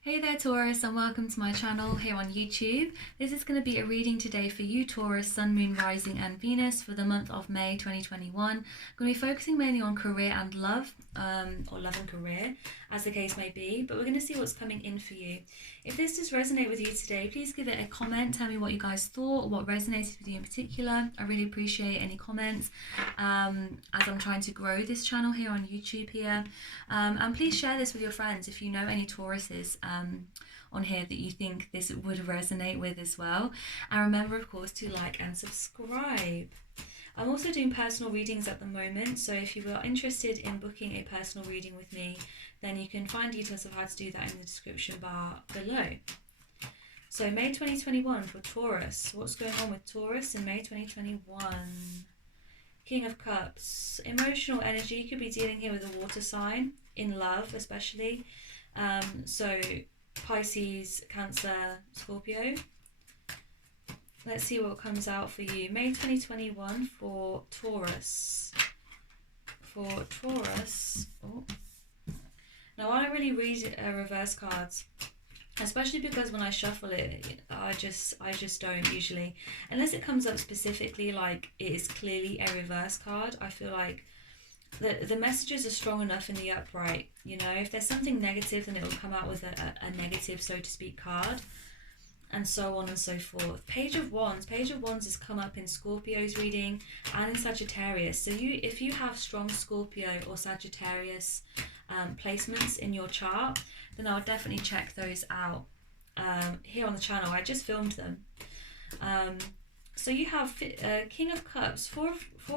Hey there Taurus, and welcome to my channel here on YouTube. This is going to be a reading today for you Taurus, Sun, Moon, Rising and Venus for the month of May 2021. I'm going to be focusing mainly on career and love, or love and career as the case may be, but we're going to see what's coming in for you. If this does resonate with you today, please give it a comment, tell me what you guys thought, what resonated with you in particular. I really appreciate any comments as I'm trying to grow this channel here on YouTube here. And please share this with your friends if you know any Tauruses on here that you think this would resonate with as well. And remember, of course, to like and subscribe. I'm also doing personal readings at the moment, so if you are interested in booking a personal reading with me, then you can find details of how to do that in the description bar below. So May 2021 for Taurus. What's going on with Taurus in May 2021? King of Cups. Emotional energy. You could be dealing here with a water sign, in love especially. So Pisces, Cancer, Scorpio. Let's see what comes out for you. May 2021 for Taurus. For Taurus. Oh. Now I don't really read reverse cards, especially because when I shuffle it, I just don't usually, unless it comes up specifically like it is clearly a reverse card. I feel like the messages are strong enough in the upright. You know, if there's something negative, then it will come out with a negative, so to speak, card, and so on and so forth. Page of Wands. Page of Wands has come up in Scorpio's reading and in Sagittarius. So if you have strong Scorpio or Sagittarius placements in your chart, then I'll definitely check those out here on the channel. I just filmed them. So you have King of Cups, Four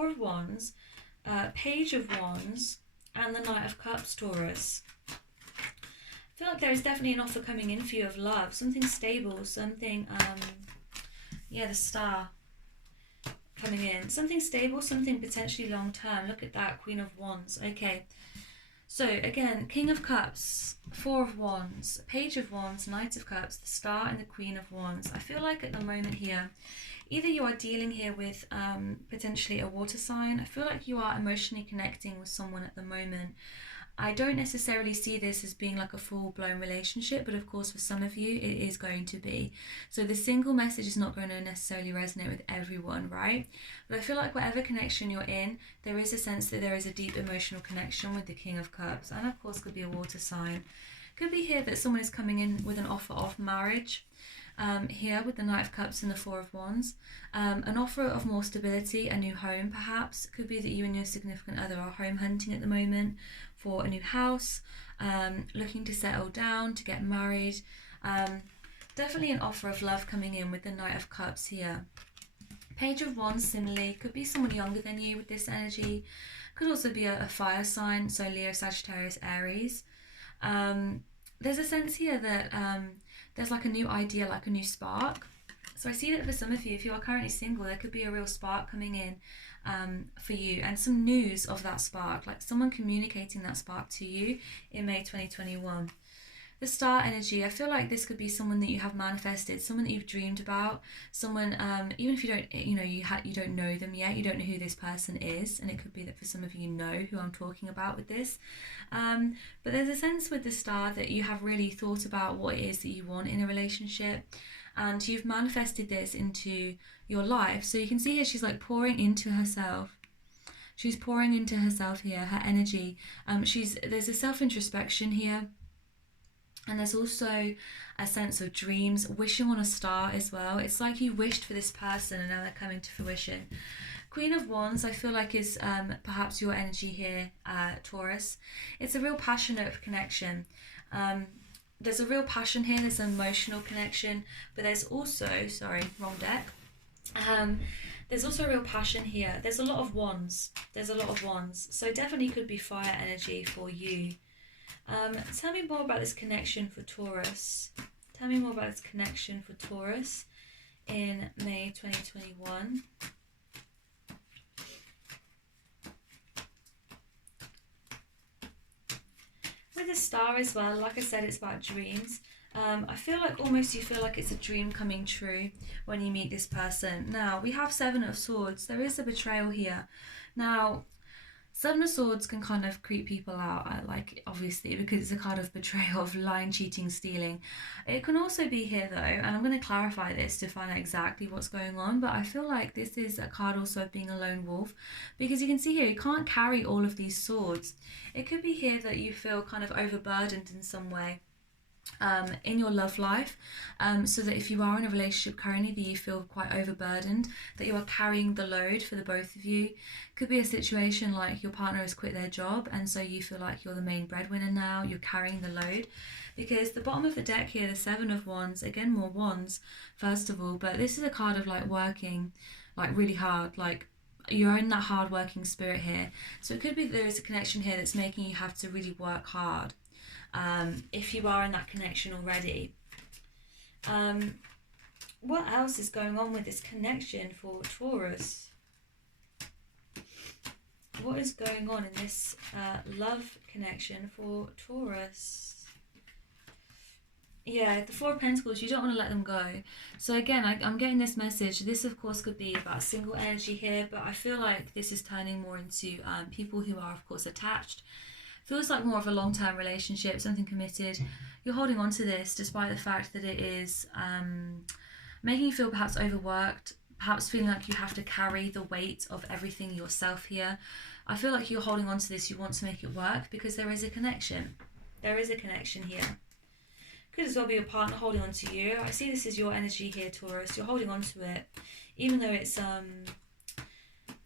of Wands, Page of Wands, and the Knight of Cups, Taurus. I feel like there is definitely an offer coming in for you of love, something stable, something, yeah, the Star coming in, something stable, something potentially long term. Look at that, Queen of Wands. Okay, so again, King of Cups, Four of Wands, Page of Wands, Knight of Cups, the Star and the Queen of Wands. I feel like at the moment here, either you are dealing here with potentially a water sign. I feel like you are emotionally connecting with someone at the moment. I don't necessarily see this as being like a full-blown relationship, but of course for some of you it is going to be. So the single message is not going to necessarily resonate with everyone, right? But I feel like whatever connection you're in, there is a sense that there is a deep emotional connection with the King of Cups, and of course could be a water sign. Could be here that someone is coming in with an offer of marriage. Here with the Knight of Cups and the Four of Wands, an offer of more stability, a new home perhaps. Could be that you and your significant other are home hunting at the moment for a new house, looking to settle down, to get married. Definitely an offer of love coming in with the Knight of Cups here. Page of Wands similarly, could be someone younger than you with this energy. Could also be a fire sign, so Leo, Sagittarius, Aries. There's a sense here that there's like a new idea, like a new spark. So I see that for some of you, if you are currently single, there could be a real spark coming in for you, and some news of that spark, like someone communicating that spark to you in May 2021. The Star energy, I feel like this could be someone that you have manifested, someone that you've dreamed about, someone, even if you don't, you don't know them yet, you don't know who this person is, and it could be that for some of you know who I'm talking about with this. But there's a sense with the Star that you have really thought about what it is that you want in a relationship, and you've manifested this into your life. So you can see here she's like pouring into herself. She's pouring into herself here, her energy. There's a self-introspection here. And there's also a sense of dreams, wishing on a star as well. It's like you wished for this person and now they're coming to fruition. Queen of Wands, I feel like is perhaps your energy here, Taurus. It's a real passionate connection. There's a real passion here, there's an emotional connection, but there's also, sorry, wrong deck. There's also a real passion here. There's a lot of wands. So definitely could be fire energy for you. Tell me more about this connection for Taurus. Tell me more about this connection for Taurus in May 2021. With the Star as well, like I said, it's about dreams. I feel like almost you feel like it's a dream coming true when you meet this person. Now, we have Seven of Swords. There is a betrayal here. Now, Seven of Swords can kind of creep people out, like obviously, because it's a card of betrayal, of lying, cheating, stealing. It can also be here though, and I'm going to clarify this to find out exactly what's going on, but I feel like this is a card also of being a lone wolf, because you can see here, you can't carry all of these swords. It could be here that you feel kind of overburdened in some way. In your love life, so that if you are in a relationship currently that you feel quite overburdened, that you are carrying the load for the both of you. Could be a situation like your partner has quit their job and so you feel like you're the main breadwinner now, you're carrying the load. Because the bottom of the deck here, the Seven of Wands, again more wands first of all, but this is a card of like working like really hard, like you're in that hard working spirit here. So it could be there is a connection here that's making you have to really work hard. If you are in that connection already. What else is going on with this connection for Taurus? What is going on in this love connection for Taurus? Yeah, the Four of Pentacles, you don't want to let them go. So again, I'm getting this message. This, of course, could be about single energy here, but I feel like this is turning more into people who are, of course, attached. Feels like more of a long-term relationship, something committed. You're holding on to this despite the fact that it is making you feel perhaps overworked, perhaps feeling like you have to carry the weight of everything yourself here. I feel like you're holding on to this, you want to make it work because there is a connection. There is a connection here. Could as well be a partner holding on to you. I see this as your energy here, Taurus. You're holding on to it, even though it's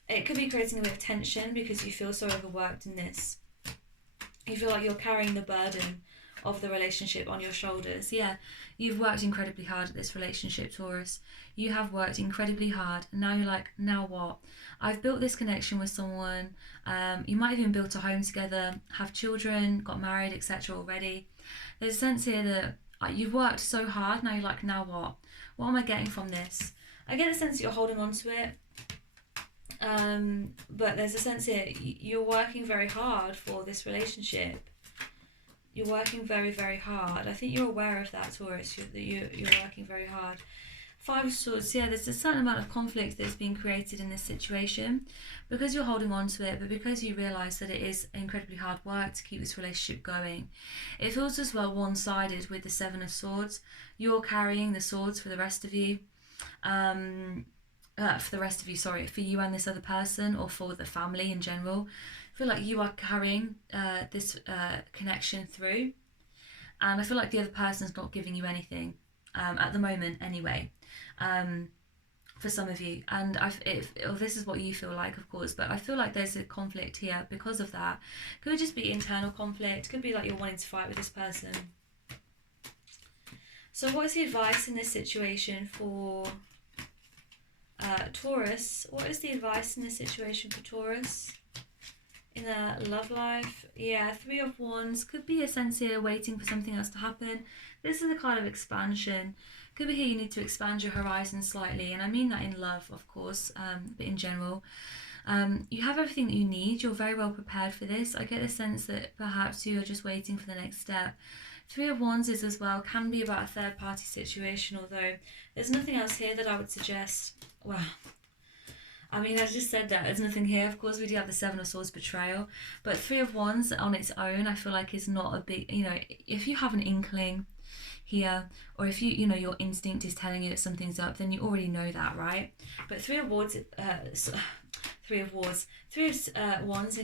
it could be creating a bit of tension because you feel so overworked in this. You feel like you're carrying the burden of the relationship on your shoulders. Yeah, you've worked incredibly hard at this relationship, Taurus. You have worked incredibly hard. And now you're like, now what? I've built this connection with someone. You might have even built a home together, have children, got married, etc. already. There's a sense here that you've worked so hard. Now you're like, now what? What am I getting from this? I get the sense that you're holding on to it. But there's a sense here you're working very hard for this relationship. You're working very, very hard. I think you're aware of that, Taurus, that you're working very hard. Five of Swords, yeah, there's a certain amount of conflict that's being created in this situation because you're holding on to it, but because you realise that it is incredibly hard work to keep this relationship going. It feels as well one-sided with the Seven of Swords. You're carrying the swords for the rest of you. For you and this other person, or for the family in general. I feel like you are carrying this connection through, and I feel like the other person's not giving you anything at the moment anyway, for some of you, and this is what you feel like, of course, but I feel like there's a conflict here because of that. Could just be internal conflict, could be like you're wanting to fight with this person. So what is the advice in this situation for Taurus? What is the advice in this situation for Taurus in their love life? Yeah, Three of Wands could be a sense here waiting for something else to happen. This is a kind of expansion. Could be here you need to expand your horizon slightly, and I mean that in love, of course, but in general. You have everything that you need. You're very well prepared for this. I get the sense that perhaps you are just waiting for the next step. Three of Wands is as well, can be about a third party situation, although there's nothing else here that I would suggest. Well, I mean, I just said that there's nothing here. Of course, we do have the Seven of Swords betrayal, but Three of Wands on its own, I feel like is not a big, if you have an inkling here, or if your instinct is telling you that something's up, then you already know that, right? But Three of Wands in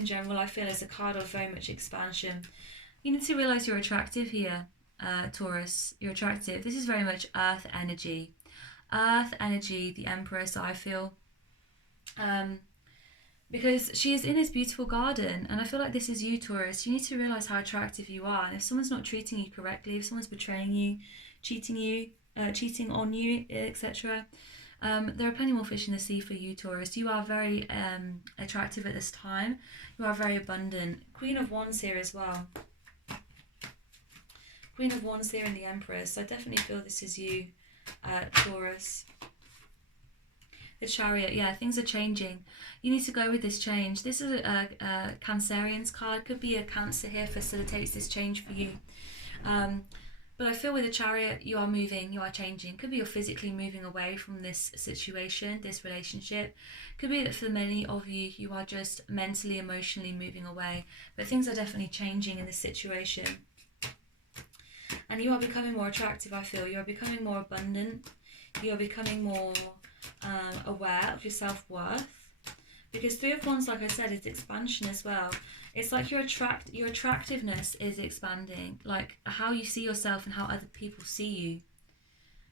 general, I feel is a card of very much expansion. You need to realise you're attractive here, Taurus. You're attractive. This is very much earth energy. Earth energy, the Empress, I feel. Because she is in this beautiful garden, and I feel like this is you, Taurus. You need to realise how attractive you are, and if someone's not treating you correctly, if someone's betraying you, cheating on you, etc., there are plenty more fish in the sea for you, Taurus. You are very attractive at this time. You are very abundant. Queen of Wands here as well. Queen of Wands here in the Empress. I definitely feel this is you, Taurus. The Chariot, yeah, things are changing. You need to go with this change. This is a Cancerian's card. Could be a Cancer here facilitates this change for you. But I feel with the Chariot, you are moving, you are changing. Could be you're physically moving away from this situation, this relationship. Could be that for many of you, you are just mentally, emotionally moving away. But things are definitely changing in this situation. And you are becoming more attractive, I feel. You are becoming more abundant. You are becoming more aware of your self-worth. Because Three of Wands, like I said, is expansion as well. It's like your attractiveness is expanding. Like how you see yourself and how other people see you.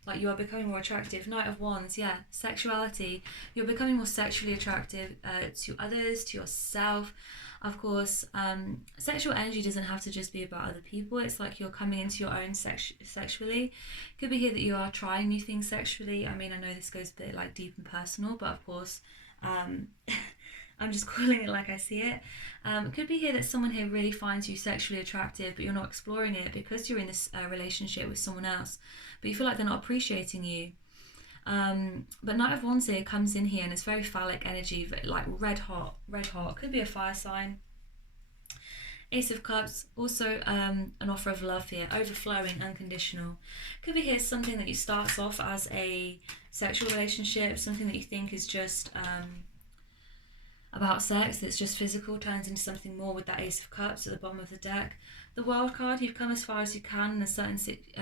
Like you are becoming more attractive. Knight of Wands, yeah. Sexuality. You're becoming more sexually attractive to others, to yourself. Of course, sexual energy doesn't have to just be about other people. It's like you're coming into your own sexually. Could be here that you are trying new things sexually. I mean, I know this goes a bit like deep and personal, but of course, I'm just calling it like I see it. It could be here that someone here really finds you sexually attractive, but you're not exploring it because you're in this relationship with someone else, but you feel like they're not appreciating you. But Knight of Wands here comes in here and it's very phallic energy, like red hot. Could be a fire sign. Ace of Cups, also an offer of love here, overflowing, unconditional. Could be here something that you starts off as a sexual relationship, something that you think is just about sex, that's just physical, turns into something more with that Ace of Cups at the bottom of the deck. The World card, you've come as far as you can in a certain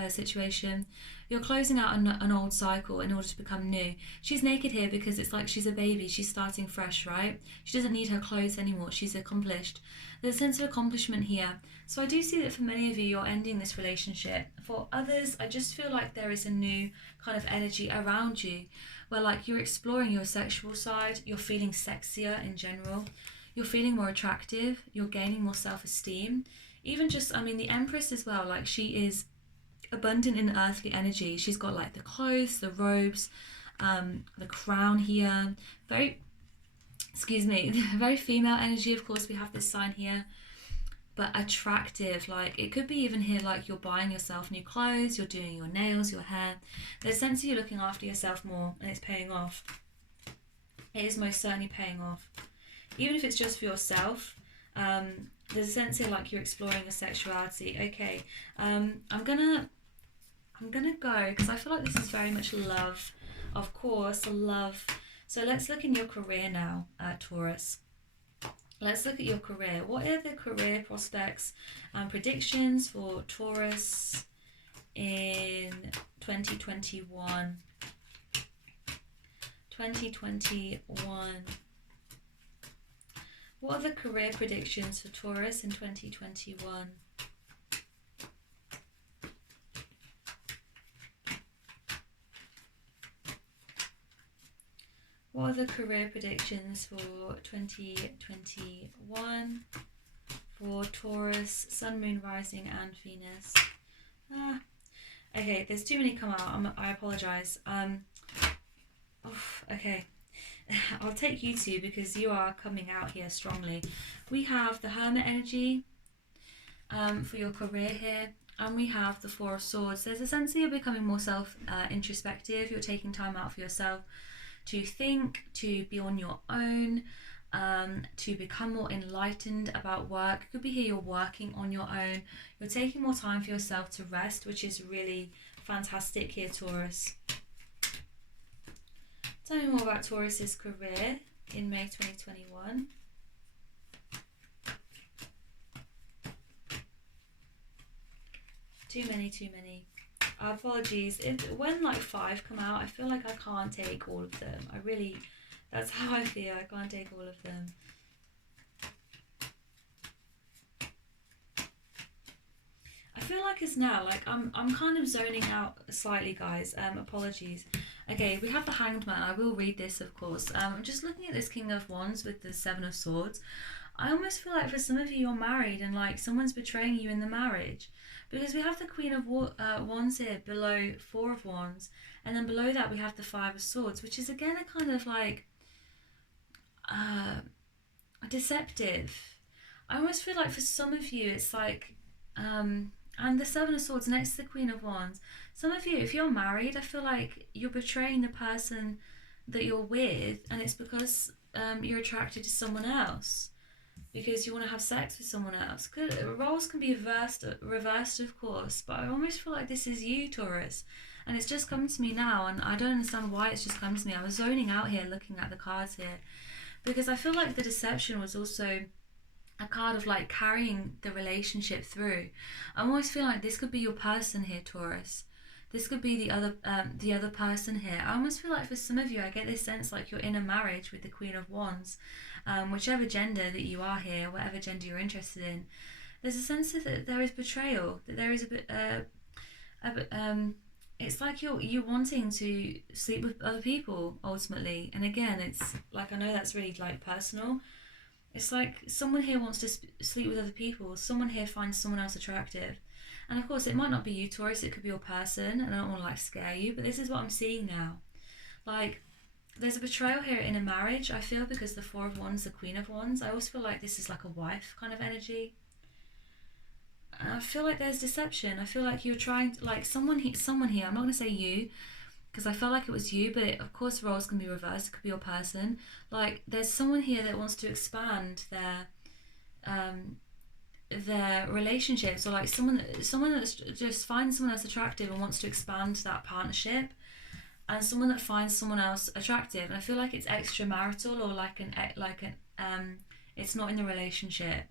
situation. You're closing out an old cycle in order to become new. She's naked here because it's like she's a baby, she's starting fresh, right? She doesn't need her clothes anymore, she's accomplished. There's a sense of accomplishment here. So I do see that for many of you, you're ending this relationship. For others, I just feel like there is a new kind of energy around you where like you're exploring your sexual side, you're feeling sexier in general, you're feeling more attractive, you're gaining more self-esteem. Even just, I mean, the Empress as well, like she is abundant in earthly energy. She's got like the clothes, the robes, the crown here. Very female energy, of course, we have this sign here. But attractive, like it could be even here like you're buying yourself new clothes, you're doing your nails, your hair. There's a sense of you looking after yourself more and it's paying off. It is most certainly paying off. Even if it's just for yourself, there's a sense here like you're exploring your sexuality. Okay, I'm gonna go because I feel like this is very much love. Of course, love. So let's look in your career now, Taurus. Let's look at your career. What are the career prospects and predictions for Taurus in 2021? 2021. What are the career predictions for Taurus in 2021? What are the career predictions for 2021 for Taurus, Sun, Moon, Rising and Venus? Okay, there's too many come out. I apologise. Okay. I'll take you two because you are coming out here strongly. We have the Hermit energy for your career here, and we have the Four of Swords. There's a sense that you're becoming more introspective. You're taking time out for yourself to think, to be on your own, to become more enlightened about work. It could be here you're working on your own. You're taking more time for yourself to rest, which is really fantastic here, Taurus. Tell me more about Taurus's career in May 2021. Too many. Apologies. When like 5 come out, I feel like I can't take all of them. That's how I feel. I can't take all of them. I feel like it's now, like I'm kind of zoning out slightly, guys. Apologies. Okay, we have the Hanged Man. I will read this, of course. I'm just looking at this King of Wands with the Seven of Swords. I almost feel like for some of you, you're married and like someone's betraying you in the marriage. Because we have the Queen of Wands here below Four of Wands. And then below that we have the Five of Swords, which is again a kind of like deceptive. I almost feel like for some of you it's like, and the Seven of Swords next to the Queen of Wands. Some of you, if you're married, I feel like you're betraying the person that you're with, and it's because you're attracted to someone else. because you want to have sex with someone else. Roles can be reversed, of course, but I almost feel like this is you, Taurus. And it's just come to me now, and I don't understand why it's just come to me. I was zoning out here looking at the cards here, because I feel like the deception was also a card of like carrying the relationship through. I almost feel like this could be your person here, Taurus. This could be the other person here. I almost feel like for some of you, I get this sense like you're in a marriage with the Queen of Wands, whichever gender that you are here, whatever gender you're interested in. There's a sense of that there is betrayal, that there is a bit, it's like you're wanting to sleep with other people ultimately. And again, it's like, I know that's really like personal. It's like someone here wants to sleep with other people. Someone here finds someone else attractive. And of course, it might not be you, Taurus. It could be your person. And I don't want to like scare you, but this is what I'm seeing now. Like, there's a betrayal here in a marriage, I feel, because the Four of Wands, the Queen of Wands. I always feel like this is like a wife kind of energy. I feel like there's deception. I feel like you're trying to, like, someone here, I'm not going to say you, because I felt like it was you, but of course roles can be reversed. It could be your person. Like, there's someone here that wants to expand their relationships, or like someone that's just finds someone else attractive and wants to expand that partnership, and someone that finds someone else attractive, and I feel like it's extramarital, or it's not in the relationship.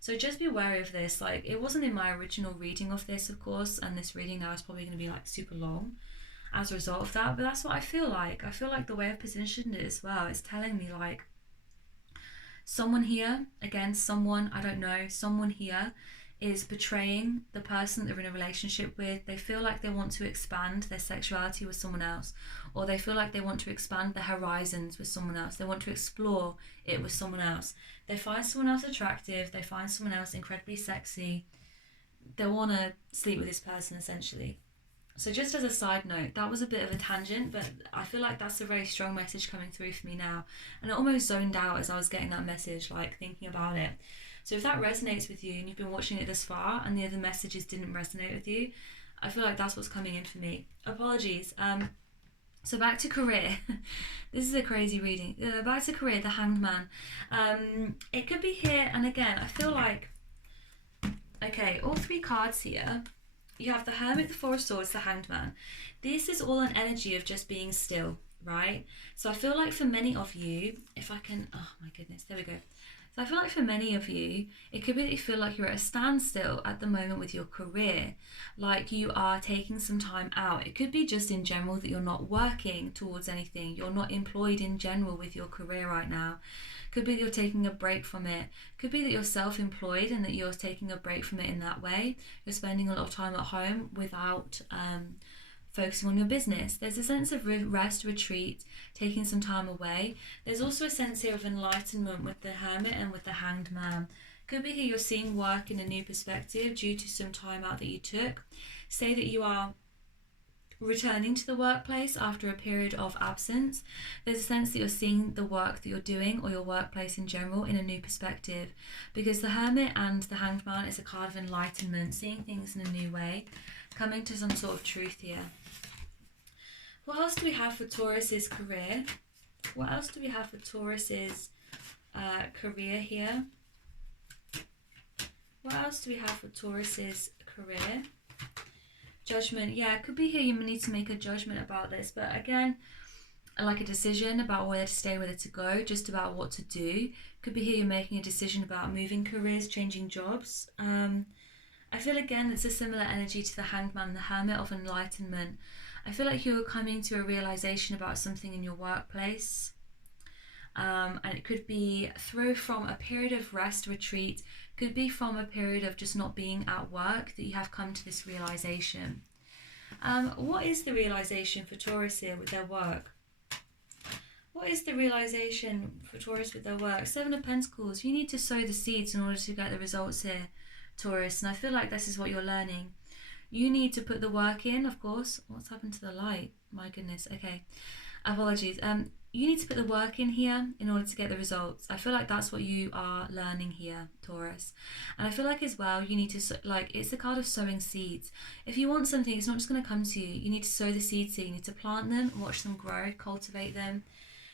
So just be wary of this. Like, it wasn't in my original reading of this, of course, and this reading now is probably going to be like super long as a result of that, but that's what I feel like. I feel like the way I've positioned it as well is telling me like someone here, again, someone, I don't know, someone here is betraying the person they're in a relationship with. They feel like they want to expand their sexuality with someone else, or they feel like they want to expand their horizons with someone else. They want to explore it with someone else. They find someone else attractive, they find someone else incredibly sexy. They want to sleep with this person, essentially. So just as a side note, that was a bit of a tangent, but I feel like that's a very strong message coming through for me now. And I almost zoned out as I was getting that message, like thinking about it. So if that resonates with you and you've been watching it this far and the other messages didn't resonate with you, I feel like that's what's coming in for me. Apologies. So back to career. This is a crazy reading. Back to career, the Hanged Man. It could be here, and again, I feel like, okay, all three cards here. You have the Hermit, the Four of Swords, the Hanged Man. This is all an energy of just being still, right? So I feel like for many of you, if I can, oh my goodness, there we go. So I feel like for many of you, it could be that you feel like you're at a standstill at the moment with your career, like you are taking some time out. It could be just in general that you're not working towards anything. You're not employed in general with your career right now. Could be that you're taking a break from it. Could be that you're self-employed and that you're taking a break from it in that way. You're spending a lot of time at home without focusing on your business. There's a sense of rest, retreat, taking some time away. There's also a sense here of enlightenment with the Hermit and with the Hanged Man. Could be here you're seeing work in a new perspective due to some time out that you took. Say that you are returning to the workplace after a period of absence. There's a sense that you're seeing the work that you're doing or your workplace in general in a new perspective, because the Hermit and the Hanged Man is a card of enlightenment, seeing things in a new way, coming to some sort of truth here. What else do we have for Taurus's career? What else do we have for Taurus's career here? What else do we have for Taurus's career? Judgment. Yeah, it could be here you need to make a judgment about this, but again, like a decision about whether to stay, whether to go, just about what to do. Could be here you're making a decision about moving careers, changing jobs. I feel again it's a similar energy to the Hanged Man and the Hermit of enlightenment. I feel like you're coming to a realization about something in your workplace. And it could be from a period of rest, retreat, could be from a period of just not being at work that you have come to this realization. What is the realization for Taurus here with their work? What is the realization for Taurus with their work? Seven of Pentacles. You need to sow the seeds in order to get the results here, Taurus. And I feel like this is what you're learning. You need to put the work in, of course. What's happened to the light? My goodness. Okay. Apologies. You need to put the work in here in order to get the results. I feel like that's what you are learning here, Taurus. And I feel like as well, you need to, like, it's the card of sowing seeds. If you want something, it's not just going to come to you. You need to sow the seeds here. You need to plant them, watch them grow, cultivate them.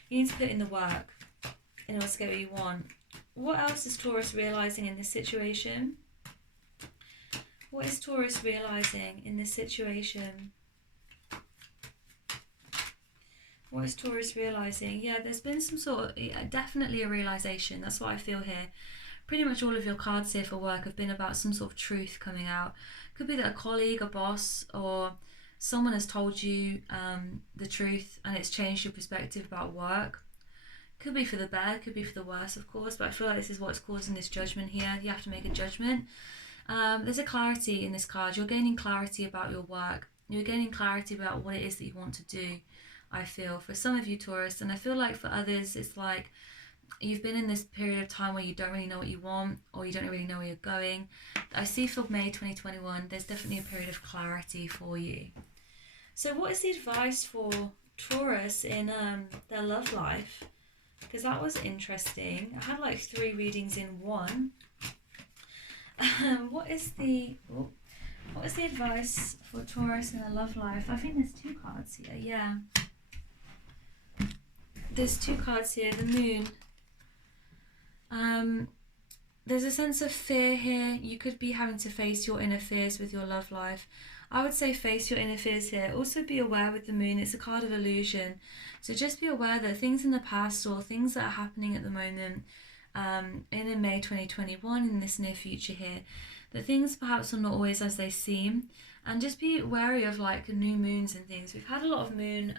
You need to put in the work in order to get what you want. What else is Taurus realizing in this situation? What is Taurus realizing in this situation? What is Taurus realizing? Yeah, there's been some sort of, definitely a realization. That's what I feel here. Pretty much all of your cards here for work have been about some sort of truth coming out. Could be that a colleague, a boss, or someone has told you the truth and it's changed your perspective about work. Could be for the better, could be for the worse, of course, but I feel like this is what's causing this judgment here. You have to make a judgment. There's a clarity in this card. You're gaining clarity about your work. You're gaining clarity about what it is that you want to do, I feel. For some of you, Taurus, and I feel like for others, it's like you've been in this period of time where you don't really know what you want, or you don't really know where you're going. I see for May 2021, there's definitely a period of clarity for you. So what is the advice for Taurus in their love life? Because that was interesting. I had like 3 readings in one. What is the advice for Taurus in their love life? I think there's 2 cards here. Yeah, there's 2 cards here. The Moon. There's a sense of fear here. You could be having to face your inner fears with your love life. I would say face your inner fears here. Also be aware with the Moon, it's a card of illusion. So just be aware that things in the past or things that are happening at the moment in May 2021, in this near future here, that things perhaps are not always as they seem. And just be wary of like new moons and things. We've had a lot of moon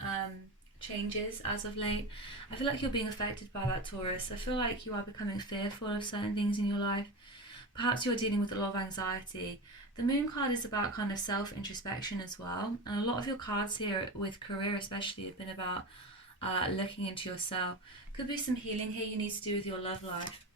changes as of late. I feel like you're being affected by that, Taurus. I feel like you are becoming fearful of certain things in your life. Perhaps you're dealing with a lot of anxiety. The Moon card is about kind of self-introspection as well, and a lot of your cards here with career especially have been about looking into yourself. Could be some healing here you need to do with your love life.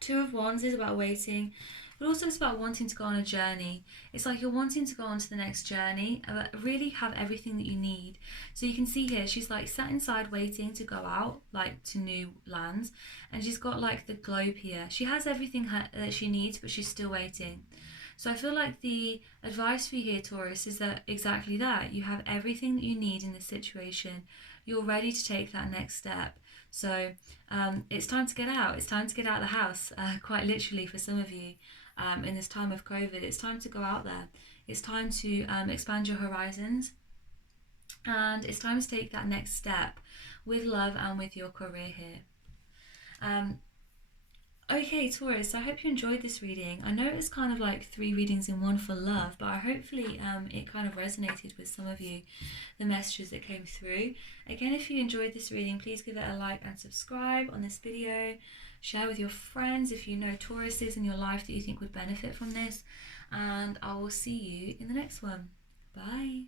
2 of Wands is about waiting, but also it's about wanting to go on a journey. It's like you're wanting to go on to the next journey, but really have everything that you need. So you can see here, she's like sat inside waiting to go out, like to new lands, and she's got like the globe here. She has everything that she needs, but she's still waiting. So I feel like the advice for you here, Taurus, is that exactly that. You have everything that you need in this situation. You're ready to take that next step. So it's time to get out. It's time to get out of the house, quite literally for some of you. In this time of COVID, it's time to go out there. It's time to expand your horizons. And it's time to take that next step with love and with your career here. Okay, Taurus, I hope you enjoyed this reading. I know it's kind of like 3 readings in one for love, but hopefully it kind of resonated with some of you, the messages that came through. Again, if you enjoyed this reading, please give it a like and subscribe on this video. Share with your friends if you know Tauruses in your life that you think would benefit from this. And I will see you in the next one. Bye.